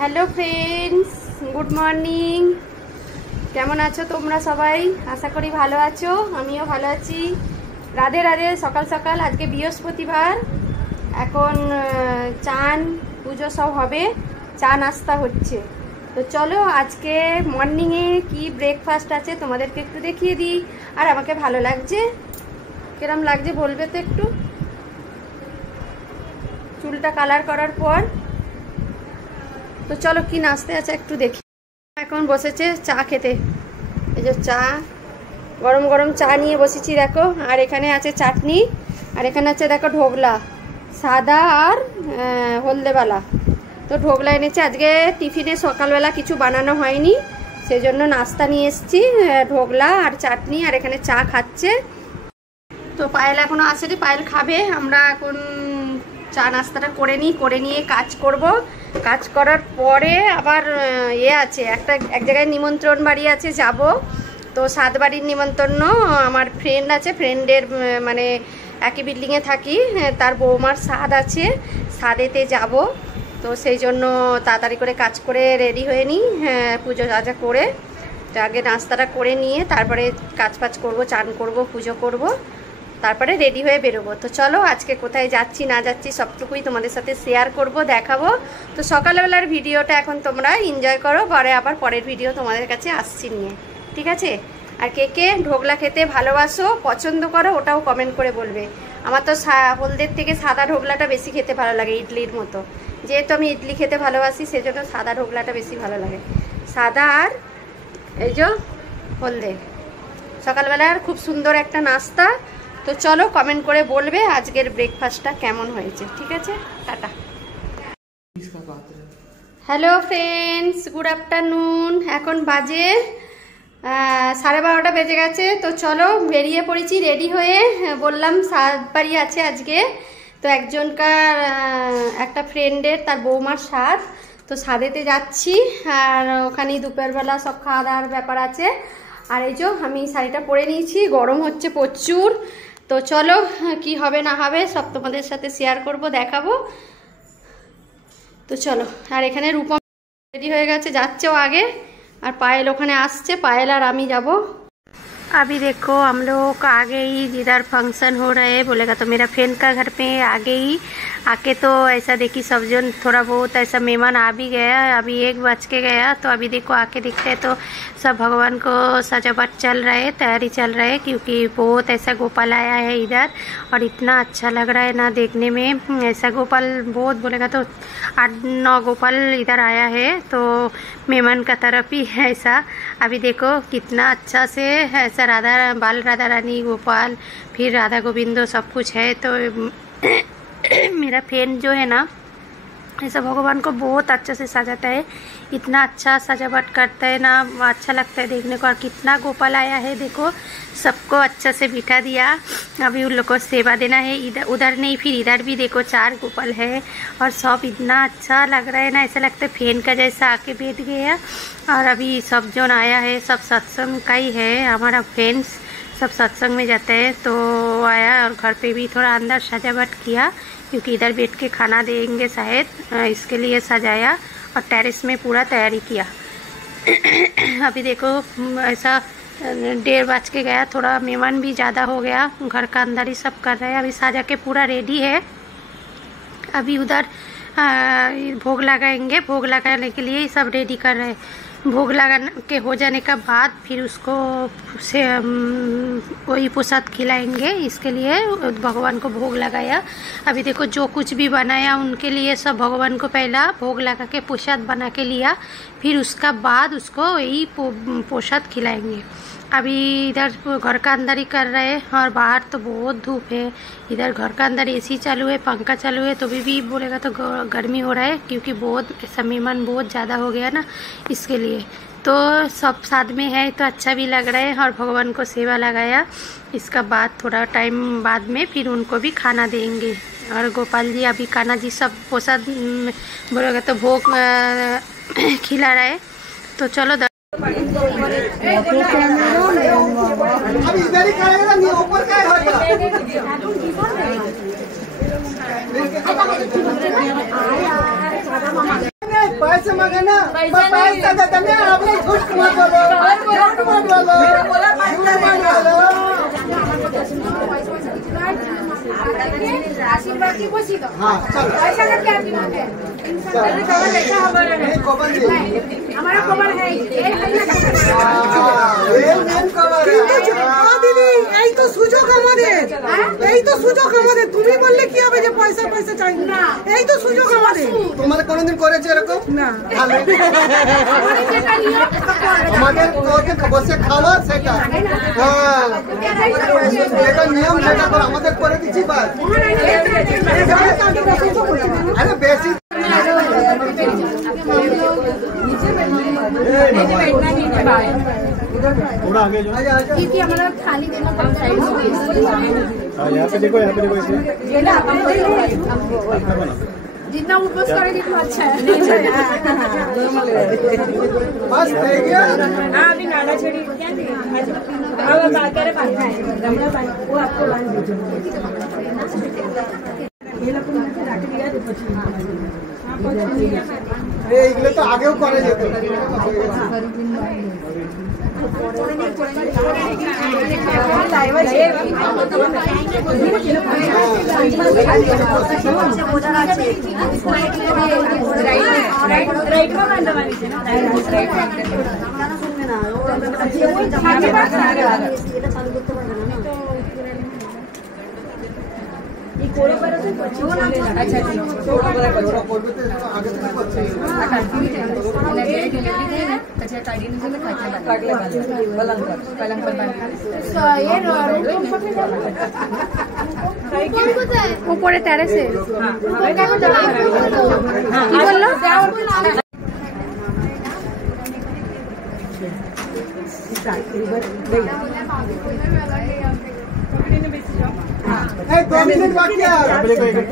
Hello friends, good morning. কেমন আছো তোমরা সবাই? আশা করি ভালো আছো, আমিও ভালো আছি। রাধে রাধে। সকাল সকাল আজকে বৃহস্পতিবার, এখন চান পুজো সব হবে, চা নাস্তা হচ্ছে। তো চলো আজকে মর্নিংয়ে কি ব্রেকফাস্ট আছে তোমাদেরকে একটু দেখিয়ে দিই। আর আমাকে ভালো লাগছে, কিরম লাগছে বলবে তো একটু। চুলটা কালার করার পর তো চলো কি নাস্তা আছে একটু দেখি। এখন বসেছে চা খেতে, এই যে চা, গরম গরম চা নিয়ে বসেছি দেখো। আর এখানে আছে চাটনি, আর এখানে আছে দেখো ঢোকলা, সাদা আর হলদেওয়ালা। তো ঢোকলা এনেছে, আজকে টিফিনে সকালবেলা কিছু বানানো হয়নি, সেজন্য নাস্তা নিয়ে এসেছি, ঢোকলা আর চাটনি। আর এখানে চা খাচ্ছে। তো পায়েল এখনো আসেনি, পায়েল খাবে। আমরা এখন চা নাস্তাটা করে নিই, করে নিয়ে কাজ করব। কাজ করার পরে আবার আছে এক জায়গায় নিমন্ত্রণ বাড়ি আছে, যাব। তো সাত বাড়ির নিমন্ত্রণ, আমার ফ্রেন্ড আছে, ফ্রেন্ডের মানে একই বিল্ডিংয়ে থাকি, তার বৌমার সাদ আছে, সাদেতে যাব। তো সেই জন্য তাড়াতাড়ি করে কাজ করে রেডি হয়ে নিই, পুজো আজা করে। আগে নাস্তাটা করে নিয়ে তারপরে কাজ ফাজ করবো, চান করব, পুজো করব, তারপরে রেডি হয়ে বেরোবো। তো চলো আজকে কোথায় যাচ্ছি না যাচ্ছি সবটুকুই তোমাদের সাথে শেয়ার করব, দেখাবো। তো সকালবেলার ভিডিওটা এখন তোমরা এনজয় করো, পরে আবার পরের ভিডিও তোমাদের কাছে আসছি নিয়ে, ঠিক আছে? আর কে কে ঢোকলা খেতে ভালোবাসো, পছন্দ করো, ওটাও কমেন্ট করে বলবে। আমার তো হলদের থেকে সাদা ঢোকলাটা বেশি খেতে ভালো লাগে, ইডলির মতো। যেহেতু আমি ইডলি খেতে ভালোবাসি, সেজন্য সাদা ঢোকলাটা বেশি ভালো লাগে। সাদা আর এই যে হলদে। সকালবেলার খুব সুন্দর একটা নাস্তা। তো চলো কমেন্ট করে বলবে আজকের ব্রেকফাস্টটা কেমন হয়েছে, ঠিক আছে? Tata. Hello friends, good afternoon. এখন বাজে 12:30 বেজে গেছে। তো চলো বেরিয়ে পড়েছি রেডি হয়ে। বললাম সাত বাড়ি আছে আজকে, তো একজনকার একটা ফ্রেন্ডের, তার বৌমার সাদ, তো সাদেতে যাচ্ছি। আর ওখানেই দুপুরবেলা সব খাওয়া দাওয়ার ব্যাপার আছে। আর এই যে আমি শাড়িটা পরে নিয়েছি, গরম হচ্ছে প্রচুর। তো চলো কি হবে না হবে সব তোমাদের সাথে শেয়ার করব, দেখাবো। তো চলো। আর এখানে রূপম রেডি হয়ে গেছে, যাচ্ছেও আগে। আর পায়েল ওখানে আসছে, পায়েল আর আমি যাব। अभी देखो हम लोग आ गए ही, जिधर फंक्शन हो रहा है बोलेगा तो मेरा फ्रेंड का घर पे आगे ही आके, तो ऐसा देखी सब जन थोड़ा बहुत ऐसा मेहमान आ भी गया। अभी 1 बज के गया, तो अभी देखो आके दिखते हैं तो सब भगवान को सजावट चल रहा है, तैयारी चल रहा है, क्योंकि बहुत ऐसा गोपाल आया है इधर। और इतना अच्छा लग रहा है ना देखने में। ऐसा गोपाल बहुत बोलेगा तो 8-9 गोपाल इधर आया है, तो मेहमान का तरफ ही ऐसा। अभी देखो कितना अच्छा से ऐसा राधा बाल राधा रानी गोपाल, फिर राधा गोविंदो सब कुछ है। तो मेरा फ्रेंड जो है ना, ऐसा भगवान को बहुत अच्छा से सजाता है, इतना अच्छा सजावट करता है ना, अच्छा लगता है देखने को। और कितना गोपाल आया है देखो, सबको अच्छा से बिठा दिया। अभी उन लोग को सेवा देना है, इधर उधर नहीं, फिर इधर भी देखो 4 गोपाल है। और सब इतना अच्छा लग रहा है ना, ऐसा लगता है फैन का जैसा आके बैठ गया। और अभी सब जन आया है, सब सत्संग का ही है, हमारा फ्रेंड्स सब सत्संग में जाते हैं, तो आया। और घर पे भी थोड़ा अंदर सजावट किया, क्योंकि इधर बैठ के खाना देंगे शायद, इसके लिए सजाया। और टेरेस में पूरा तैयारी किया। अभी देखो ऐसा 1:30 बज के गया, थोड़ा मेहमान भी ज़्यादा हो गया, घर का अंदर ही सब कर रहे हैं। अभी सजा के पूरा रेडी है। अभी उधर भोग लगाएंगे, भोग लगाने के लिए सब रेडी कर रहे हैं। भोग लगा के हो जाने का बाद फिर उसको से कोई प्रसाद खिलाएंगे, इसके लिए भगवान को भोग लगाया। अभी देखो जो कुछ भी बनाया उनके लिए सब भगवान को पहला भोग लगा के प्रसाद बना के लिया, फिर उसका बाद उसको यही प्रसाद खिलाएंगे। अभी इधर घर का अंदर ही कर रहे हैं, और बाहर तो बहुत धूप है। इधर घर का अंदर एसी चालू है, पंखा चालू है, तो भी बोलेगा तो गर्मी हो रहा है, क्योंकि बहुत ऐसा मेहमान बहुत ज़्यादा हो गया ना, इसके लिए। तो सब साथ में है तो अच्छा भी लग रहा है। और भगवान को सेवा लगाया, इसका बाद थोड़ा टाइम बाद में फिर उनको भी खाना देंगे। और गोपाल जी अभी कान्हा जी सब प्रसाद बोलेगा तो भोग खिला रहा है। तो चलो अभी इधर ही करेगा, नहीं ऊपर का है। पैसे मांगे ना पैसा देते ना आपने झूठ मत बोलो आशीर्वाद की खुशी दो। हाँ चलो पैसा का क्या कीमत है? हमारा खबर है এই তো সুযোগ আমাদের, এই তো সুযোগ আমাদের। তুমি বললে কি হবে যে পয়সা পয়সা চাই না, এই তো সুযোগ আমাদের। তোমার কোনদিন করেছে এরকম না আমাদের তোকে বসে খাওয়া সেটা হ্যাঁ এটা নিয়ম সেটা তো আমাদের করে দিচ্ছি বাস আরে বেশি थोड़ा आगे जो क्योंकि हमारा खाली देना पड़ता है। यहाँ पे देखो जितना उपवास करेगी तो अच्छा है। बस થઈ ગયા अभी नाला छोड़ी क्या अब बाकर पानी गमला पानी वो आपको बांध दीजिए ये लोग मुझे डाक दिया तो এইগুলো তো আগেও করে যেত উপরে টেরেসে কি বললো এই 2 মিনিট বাকি আর আরে পানি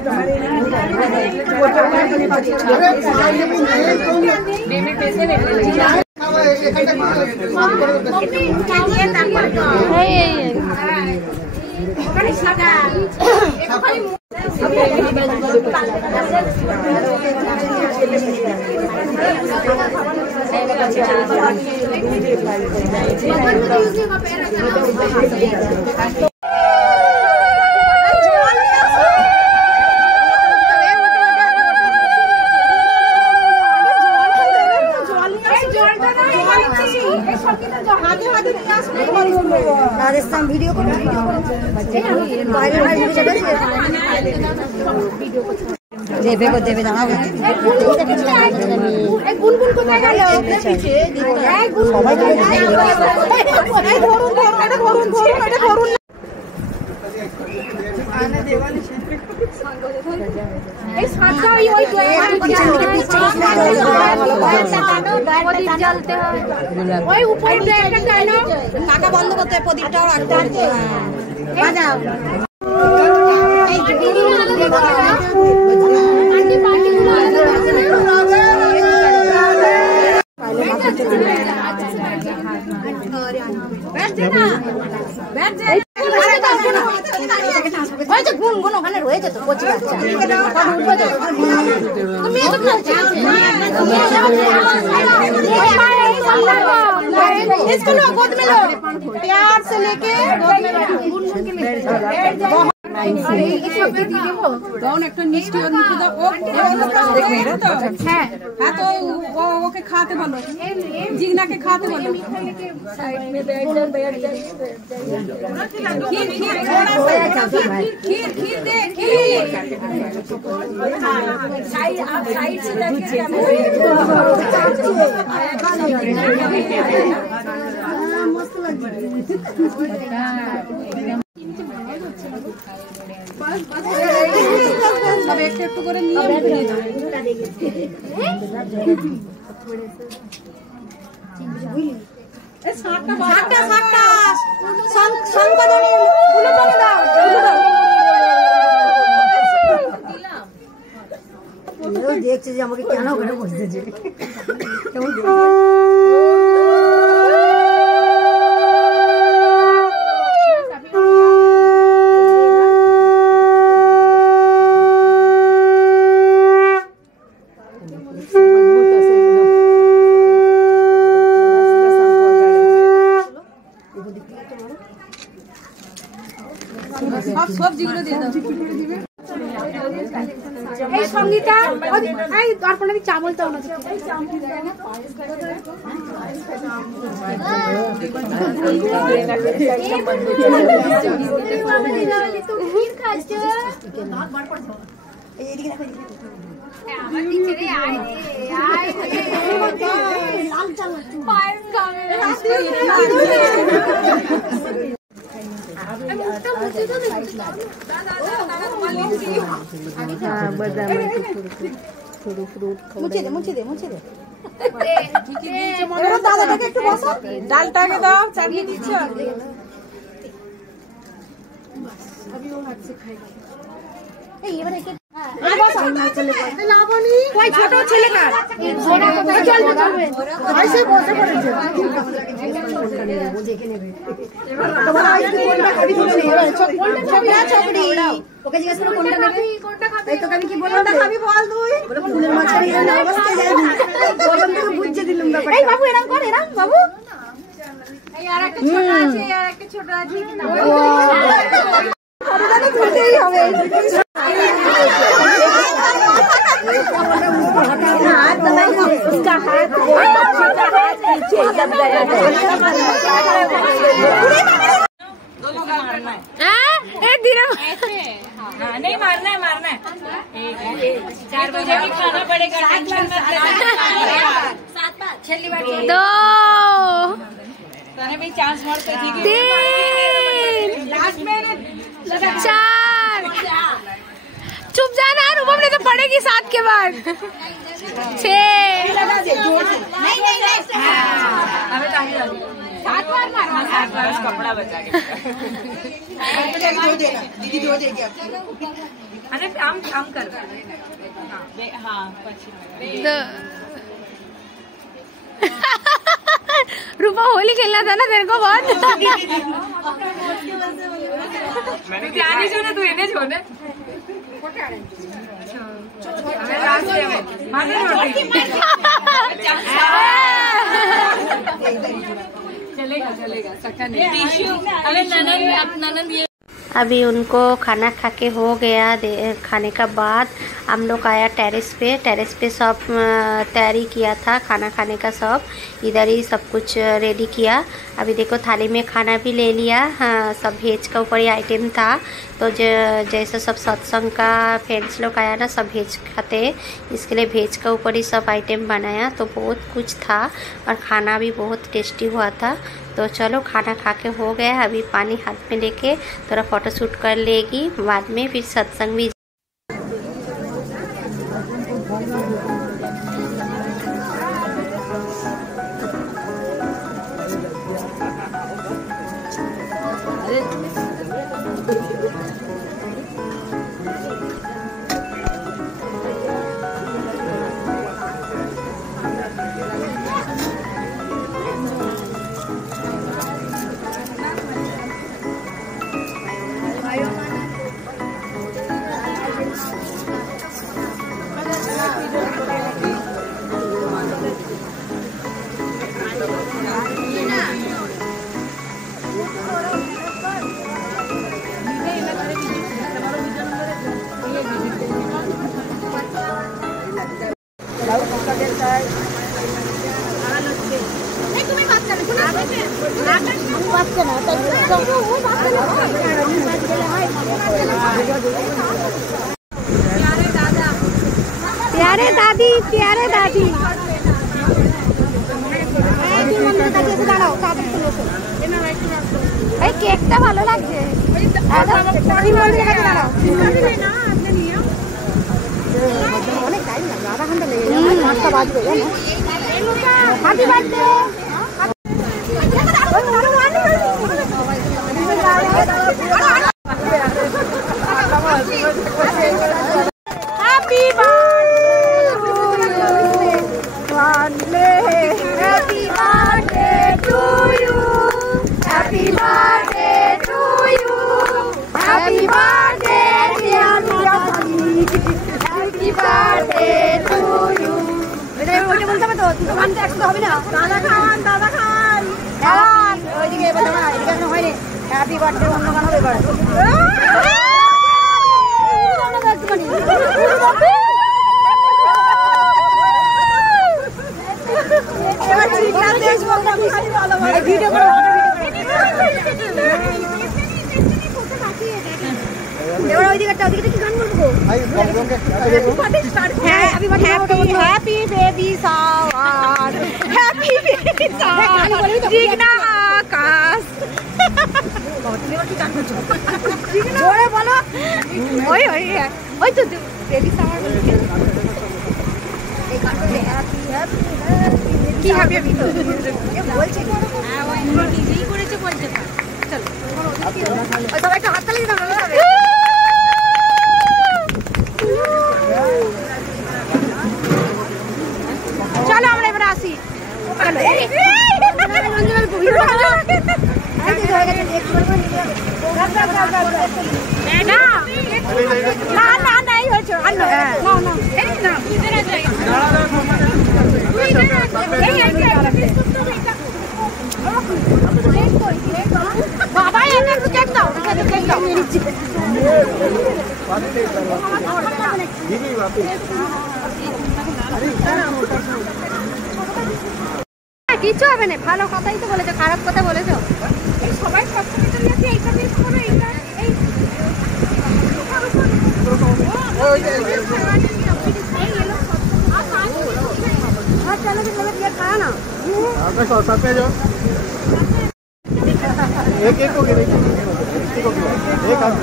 নেই তো बेबी पैसे ले খাওয়া এখানটা সব করে ওখানে সাদা রাজস্থান ভিডিও করে দেবে গো দেবে জানাবো গুনগুন কোথায় গেল? সবাই ধরুন এটা ধরুন এটা ধরুন এই সাতটা ওই প্রদীপ জ্বালতে হয় ওই উপরে একটা কেন টাকা বন্ধ করতে হয়, প্রদীপটাও রাখতে হবে। বাজাও গুনগুন ওখানে রয়েছে তো কচি বাচ্চা তুমি इसको लो गोद में लो प्यार से लेके गोद में कौन एक मिष्टी और नीचे दो हाँ तो वो के खाते बोलो जिगना के खाते बोलो साइड में बैठ जा खीर खीर खीर खीर दे खीर आप साइड से सब एक एक করে নিয়ে দেখছে যে আমাকে কেন ওখানে বসতেছে সবজিগুলো দিয়ে দাও। এই সঙ্গীতা এই তারপর আমি চামলটাও না দাদাটাকে একটু বসো, ডালটাকে দাও, চাটনি দিচ্ছ। ছোট ছেলেটা ওকে জিজ্ঞাসা করো কোনটা নেবে, এই তোকে আমি কি বললাম, খাবি বল তুই বলে ফুলের মাঝখানে এখানে অবস্থা যায়নি প্রথম থেকে বুঝিয়ে দিলাম ব্যাপারটা। এই বাবু এরকম কর, এরকম বাবু এই আর একটা ছোট আছে, আর একটা ছোট আছে কিনা খুলতেই হবে। नहीं मारना है, मारना है। तुझे भी खाना पड़ेगा, टेंशन मत ले। दो तने भी चांस मार के ठीक है। तीन लास्ट में चार चुप जाना, रूपम ने तो पड़ेगी 7 के बाद 6 सात बार मारना, 7 बार कपड़ा बचा के। अरे हम कर। हाँ रूपा होली खेलना था ना तेरे को बहुत। मैंने जो ना तू इन्हें छोड़ने चलेगा चलेगा सकता नहीं। अरे ननन ये अभी उनको खाना खा के हो गया। खाने का बाद हम लोग आया टेरेस पे सब तैयारी किया था खाना खाने का, सब इधर ही सब कुछ रेडी किया। अभी देखो थाली में खाना भी ले लिया। हाँ, सब भेज का ऊपर ही आइटम था, तो जैसे सब सत्संग का फ्रेंड्स लोग आया ना, सब भेज खाते हैं, इसके लिए भेज का ऊपर ही सब आइटम बनाया। तो बहुत कुछ था और खाना भी बहुत टेस्टी हुआ था। तो चलो खाना खा के हो गया। अभी पानी हाथ में लेके थोड़ा फोटोशूट कर लेगी, बाद में फिर सत्संग भी। प्यारे दादी এই কেকটা ভালো লাগছে। অনেক টাইম লাগবে, আধা ঘন্টা লেগে যাবে, 5টা বাজবে। Happy birthday. দাদা খান ওইদিকে হয়নি। হ্যাপি বার্থডে অন্য গান হবে এবার। ভিডিও করো এবার ওইদিকে কি গান বলবো? Happy baby shower, happy baby shower, Jigna Akash. জোরে বলো। ওই ওই ওই তো বেবি শাওয়ার কি হ্যাপি হ্যাপি বলছে নিজেই করেছে বলছে না। চলো সবাই একটু হাততালি দিতে ভালো হবে। চলো আমরা এবার আসি। বাবা এনে একটু কেক দাও, কেক দাও। কিছু হবে না, ভালো কথাই তো বলেছো, খারাপ কথা বলেছো। সবাই সবসময় চলে যাচ্ছে এইটা বেশ করে এইটা এই साथ में जाओ। एक एक को गिरे, एक हाथ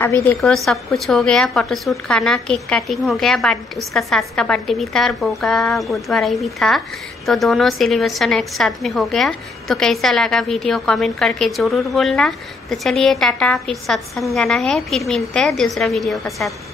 अभी देखो सब कुछ हो गया, फोटोशूट, खाना, केक कटिंग हो गया, उसका सास का बर्थडे भी था और बहू का गोदवाराई भी था, तो दोनों सेलिब्रेशन एक साथ में हो गया। तो कैसा लगा वीडियो कमेंट करके ज़रूर बोलना। तो चलिए टाटा, फिर सत्संग जाना है, फिर मिलते हैं दूसरा वीडियो के साथ।